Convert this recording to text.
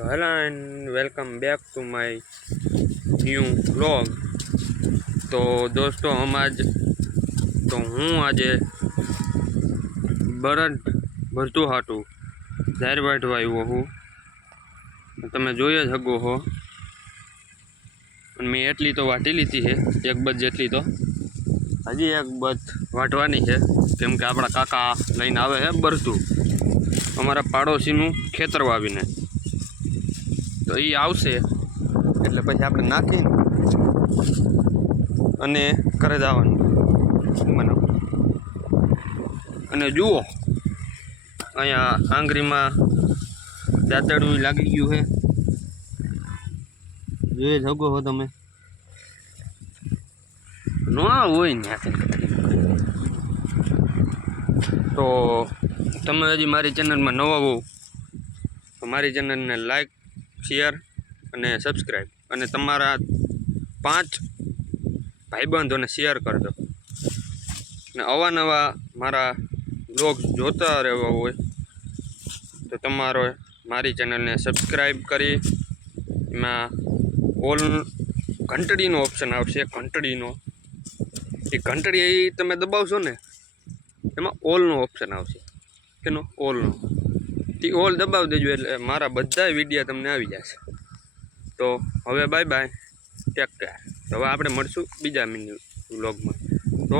तो hello and welcome back to my new vlog. तो दोस्तों हम आज हूँ आज बरड भरतू हाटू जाहिर वाटवा આવ્યો હું। તમે જોઈ જ શકો છો મેં એટલી તો વાટી લીધી છે, એક બધ જેટલી તો હજી એક બધ વાટવાની છે, કેમ કે આપણા કાકા લઈને આવે છે ભરતું અમારા પાડોશીનું ખેતર વાવીને। તો એ આવશે એટલે પછી આપણે નાખીને અને ઘરે જવાનું મને। અને જુઓ અહીંયા આંગળીમાં દાંતરડું લાગી ગયું છે, જોઈ શકો છો તમે। ન હોય ને તો તમે હજી મારી ચેનલમાં નવા હો તો મારી ચેનલને લાઈક શેર અને સબસ્ક્રાઈબ અને તમારા 5 ભાઈબંધોને શેર કરજો। અને અવાનવા મારા બ્લોગ જોતા રહેવા હોય તો તમારો મારી ચેનલને સબસ્ક્રાઈબ કરી એમાં ઓલ ઘંટડીનો ઓપ્શન આવશે, ઘંટડીનો એ ઘંટડી તમે દબાવશો ને એમાં ઓલનો ઓપ્શન આવશે, કેનો ઓલનો તે ઓલ દબાવી દેજો એટલે મારા બધા વિડીયો તમને આવી જશે। તો હવે બાય બાય, ટેક કેર। તો હવે આપણે મળશું બીજા મિની વ્લોગમાં। તો